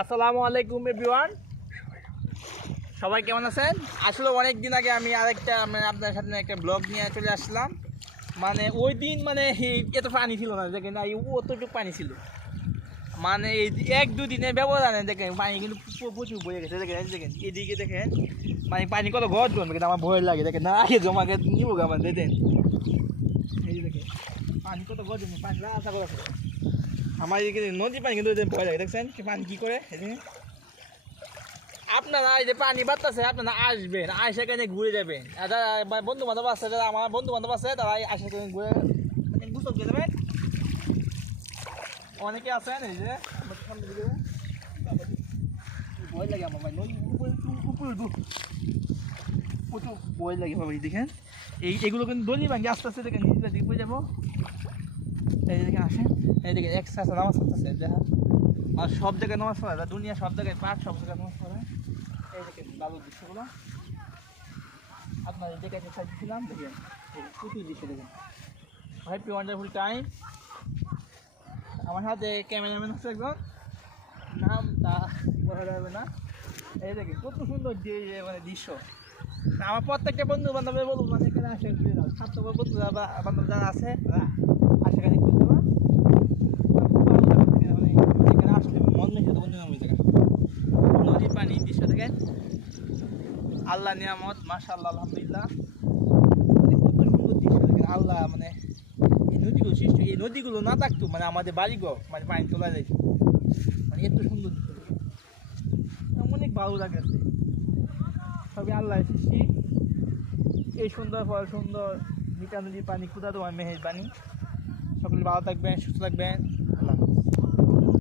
আসসালামু আলাইকুম এভরিওয়ান, সবাই কেমন আছেন? আসলে অনেক দিন আগে আমি আরেকটা আপনার সাথে একটা ব্লগ নিয়ে চলে আসলাম। ওই দিন এত পানি ছিল না, দেখেন অতটুকু পানি ছিল। এই এক দুদিনের ব্যবধানে দেখেন পানি কিন্তু প্রচুর বয়ে গেছে। দেখেন এদিকে দেখেন পানি কত ঘর জমে কিন্তু আমার ভয় লাগে। দেখেন না আগে জমাকে নিব আমার দেখেন, এই দেখেন পানি কত ঘর জমে, পানি আশা করা আমার এদিকে নদী পানি কিন্তু ভয় লাগে। দেখছেন পানি কী করে। আপনারা এই যে পানি বাড়তেছে, আপনারা আসবেন, আসে কেন ঘুরে যাবেন। যারা বন্ধু বান্ধব আছে, যারা আমার বন্ধু বান্ধব আছে, তারা আসে কেন ঘুরে গুছল করে যাবেন। অনেকে আছেন এই যে ভয় লাগে আমার ভাই, প্রচুর ভয় লাগে ভাই। দেখেন এগুলো কিন্তু দলি ভাঙি আস্তে আস্তে দেখেন নিজের দিকে পড়ে যাবো। এই দেখেন আসেন, এই দেখেন একসাথে নামাজ পড়তেছে। দেখা আর সব জায়গায় নামাজ পড়া, দুনিয়া সব জায়গায় পাঠ, সব জায়গায় নামাজ পড়ে। এই দেখেন বাবুর দৃশ্যগুলো আপনার যেখানে সাজিয়েছিলাম, দেখেন প্রচুর দৃশ্য দেখেন। Happy wonderful time. আমার সাথে ক্যামেরাম্যান আছে একজন, নাম তা বলা যাবে না। এই দেখেন কত সুন্দর যে দৃশ্য। আমার প্রত্যেকটা বন্ধু বান্ধব বলবো এখানে আসে ঘুরে যাও। ছাত্র বন্ধু বান্ধব যারা আছে আসে এখানে ঘুরে যাবা। এখানে আসলে মন মেশে বন্ধু নাম জায়গা নদীর পানি দৃশ্য দেখেন। আল্লাহ নিয়ামত, মাশাআল্লাহ, আলহামদুলিল্লাহ। কত সুন্দর দৃশ্য দেখেন। আল্লাহ এই নদীগুলো সৃষ্টি, এই নদীগুলো না থাকতো আমাদের বাড়িঘর পানি তোলা যায়। এত সুন্দর দৃশ্য অনেক ভালো লাগে। সবই আল্লাহ সৃষ্টি। এই সুন্দর ফল সুন্দর মিঠা নদীর পানি, ক্ষুধা তোমার মেহের পানি। সকলে ভালো থাকবেন, সুস্থ থাকবেন।